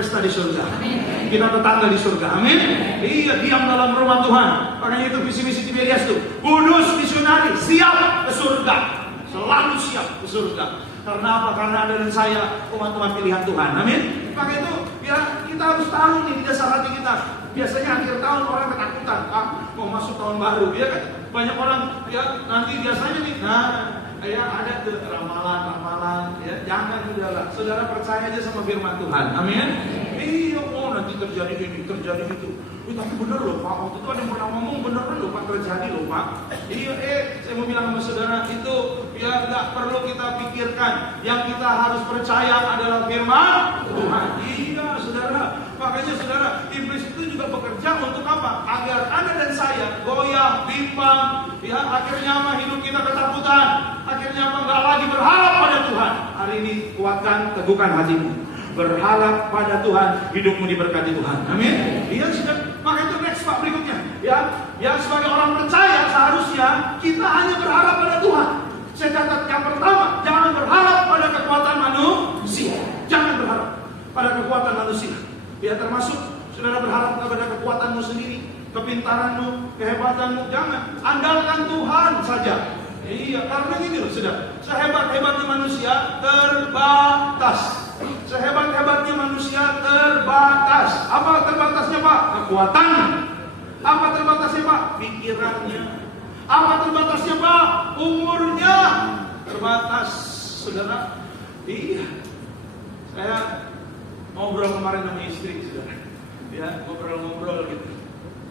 berpesta di surga. Kita tetangga di surga. Amin. Iya, diam dalam rumah Tuhan. Makanya itu visi misi Tiberias tuh. Kudus misionari, siap ke surga. Selalu siap ke surga. Karena apa? Karena Anda dan saya umat-umat pilihan Tuhan. Amin. Maka itu ya kita harus tahu nih di dasar hati kita. Biasanya akhir tahun orang ketakutan, mau masuk tahun baru, ya kan? Banyak orang ya nanti biasanya nih, ya ada tuh ramalan, ya jangan saudara percaya aja sama firman Tuhan. Amin. Iya, nanti terjadi ini, terjadi itu. Tapi bener loh Pak, waktu itu ada yang pernah ngomong bener loh Pak, terjadi loh Pak. Iya, saya mau bilang sama saudara itu ya nggak perlu kita pikirkan. Yang kita harus percaya adalah firman Tuhan. Iya saudara, makanya saudara, iblis itu juga bekerja untuk apa? Agar Anda dan saya goyah, bimbang, ya akhirnya mah hidup kita ketakutan, akhirnya mah nggak lagi berharap pada Tuhan. Hari ini kuatkan, teguhkan hatimu. Berharap pada Tuhan, hidupmu diberkati Tuhan. Amin. Iya sudah. Maka itu next Pak berikutnya. Ya sebagai orang percaya seharusnya kita hanya berharap pada Tuhan. Saya catat yang pertama, jangan berharap pada kekuatan manusia. Jangan berharap pada kekuatan manusia. Ya termasuk saudara berharap kepada kekuatanmu sendiri, kepintaranmu, kehebatanmu. Jangan. Andalkan Tuhan saja. Iya, karena gini loh saudara. Sehebat-hebatnya manusia terbatas. Sehebat-hebatnya manusia terbatas. Apa terbatasnya Pak? Kekuatannya. Apa terbatasnya Pak? Pikirannya. Apa terbatasnya Pak? Umurnya. Terbatas, saudara. Iya. Saya ngobrol kemarin sama istri, saudara. Ya, ngobrol gitu.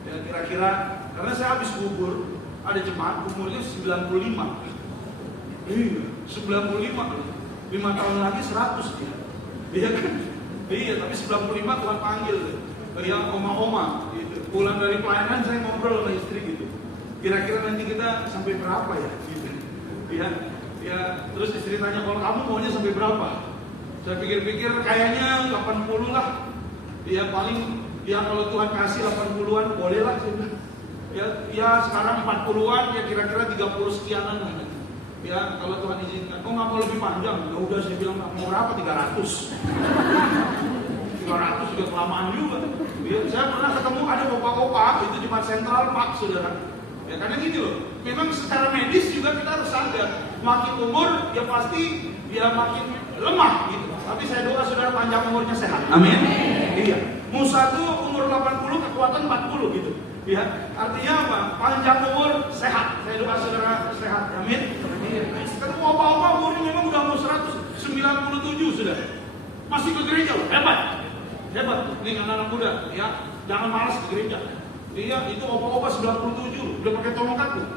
Ya, kira-kira karena saya habis gugur, ada jemaat umurnya 95. Iya, 95. 5 tahun lagi 100 dia. Iya kan? Iya, tapi 95 Tuhan panggil. Ya, oma-oma gitu. Pulang dari pelayanan saya ngobrol sama istri gitu. Kira-kira nanti kita sampai berapa ya? Gitu. Ya, terus istri tanya, kalau kamu maunya sampai berapa? Saya pikir-pikir kayaknya 80 lah. Ya paling, ya kalau Tuhan kasih 80-an boleh lah. Ya sekarang 40-an, ya kira-kira 30 sekianan lah. Ya kalau Tuhan izinkan, nggak mau lebih panjang? Ya udah, saya bilang mau berapa? 300 juga kelamaan juga. Ya, saya pernah ketemu ada opa-opa itu cuma sentral Pak, saudara. Ya karena gini loh, memang secara medis juga kita harus sadar, makin umur ya pasti ya makin lemah gitu. Tapi saya doa saudara panjang umurnya sehat. Amin. Iya. Musa tuh umur 80, kekuatan 40 gitu. Ya, artinya apa? Panjang umur, sehat. Saya doa saudara sehat. Amin. Ketemu opa-opa umurnya memang udah mau 197 sudah. Masih ke gereja loh, hebat. Ini anak-anak muda, ya. Jangan malas ke gereja. Iya, itu opa-opa 97, udah pakai tongkat tuh.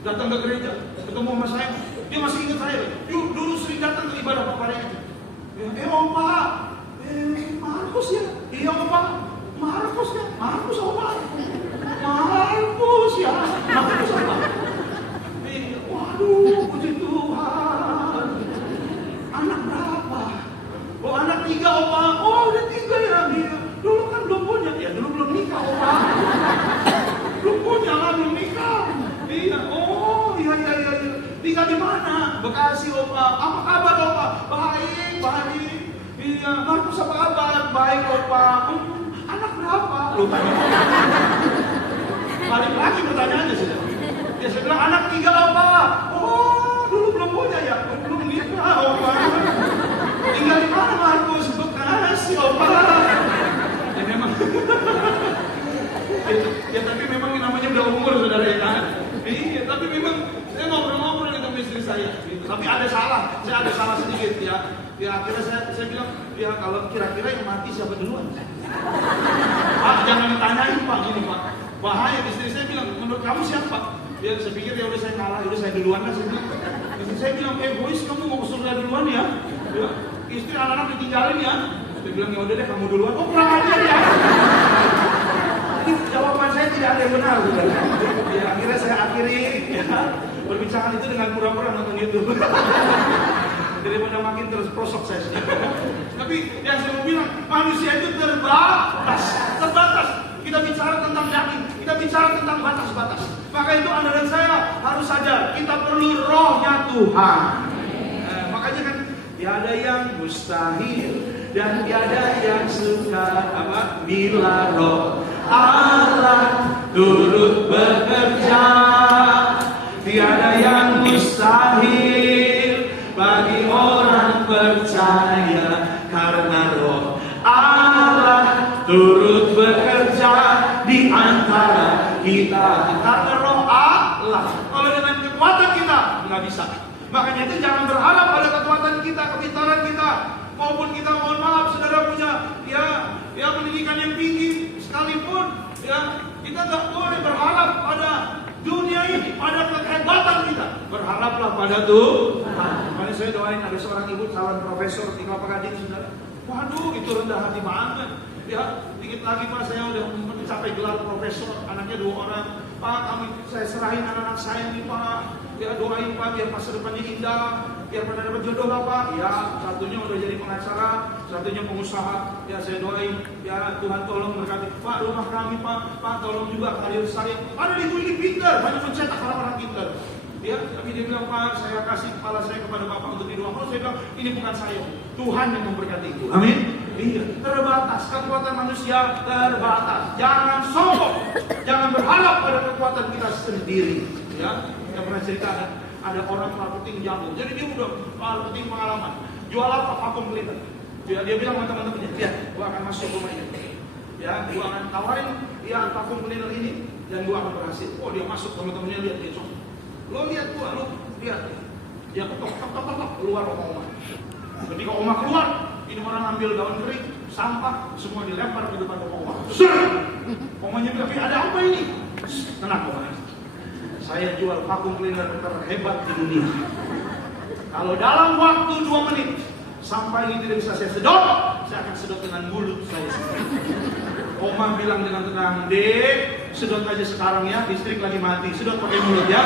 Datang ke gereja, ketemu sama saya. Dia masih ingat saya. Yuk, dulu sering datang ke ibadah paparnya itu. Opa, Markus ya? Iya opa, Markus ya? Markus opa. Markus ya? Markus opa. Waduh, puji Tuhan. Anak berapa? Oh anak 3 opa. Oh udah 3 ya? Iya. Dulu kan belum punya. Ya dulu belum nikah opa. Belum punya lah, belum nikah. Iya. Oh iya. Tinggal di mana? Bekasi opa. Apa kabar opa? Baik. Iya. Markus apa kabar? Baik opa. Anak berapa? Lupa. Balik lagi pertanyaannya sudah. Ya saya bilang anak 3 opa. Oh dulu belum punya ya? Belum nikah opa. Tinggal di mana Markus? Bekasi opa. Ya memang. Ya tapi memang namanya udah umur saudara ya kan. Iya tapi memang saya ngobrol dengan istri saya. Tapi ada salah. Saya ada salah sedikit ya. Ya akhirnya saya bilang ya kalau kira-kira yang mati siapa duluan? Pak jangan ditanyain Pak gini Pak. Bahaya. Istri saya bilang menurut kamu siapa? Ya saya pikir ya udah saya kalah, udah saya duluan lah saya bilang. Istri saya bilang boys kamu mau ke surga duluan ya? Ya. Istri anak-anak ditinggalin ya? Saya bilang ya udah deh kamu duluan. Oh kurang ajar ya? Jawaban saya tidak ada yang benar sudah. Ya akhirnya saya akhiri ya, perbincangan itu dengan pura-pura nonton YouTube. Daripada makin terus prosok saya sendiri. Tapi yang saya mau bilang manusia itu terbatas. Kita bicara tentang daging, kita bicara tentang batas-batas. Maka itu Anda dan saya harus sadar kita perlu rohnya Tuhan. Makanya kan tiada yang mustahil dan tiada yang suka apa? Bila roh Allah turut bekerja, tiada yang mustahil bagi orang percaya, karena roh Allah turut bekerja di antara kita. Karena roh Allah, kalau dengan kekuatan kita nggak bisa. Makanya itu jangan berharap pada kekuatan kita, kepintaran kita, maupun kita, mohon maaf, saudara punya ya pendidikan yang tinggi sekalipun, ya kita nggak boleh berharap pada dunia ini, pada kehebatan kita. Berharaplah pada Tuhan. Makanya saya doain ada seorang ibu calon profesor di Kelapa Gading, saudara. Waduh, itu rendah hati banget. Ya, dikit lagi Pak, saya udah mencapai gelar profesor, anaknya 2 orang. Pak, saya serahin anak-anak saya nih Pak. Ya doain Pak, biar masa depannya indah, biar pada dapat jodoh lah Pak. Ya, satunya udah jadi pengacara, satunya pengusaha. Ya saya doain, ya Tuhan tolong berkati. Pak, rumah kami Pak tolong juga karir saya. Ada di ini pintar, banyak mencetak orang-orang pintar. Ya, tapi dia bilang, Pak, saya kasih kepala saya kepada Bapak untuk di rumah. Saya bilang, ini bukan saya, Tuhan yang memberkati itu. Amin. Iya, terbatas, kekuatan manusia terbatas. Jangan sombong, jangan berharap pada kekuatan kita sendiri. Ya, kita pernah cerita ada orang marketing jago. Jadi dia udah marketing pengalaman. Jual apa? Vacuum cleaner. Dia bilang sama teman-temannya, lihat, gua akan masuk rumah ini. Ya, gua akan tawarin ya vacuum cleaner ini dan gua akan berhasil. Oh, dia masuk, teman-temannya lihat dia sombong. Lo lihat gua, lo lihat. Dia ketok keluar rumah. Ketika Oma keluar, ini orang ambil daun kering, sampah, semua dilempar ke depan Oma. Omanya bilang, ada apa ini? Tenang Oma. Saya jual vacuum cleaner terhebat di dunia. Kalau dalam waktu 2 menit sampai ini tidak bisa saya sedot, saya akan sedot dengan mulut saya sendiri. Oma bilang dengan tenang, Dek, sedot aja sekarang ya, listrik lagi mati, sedot pakai mulut ya.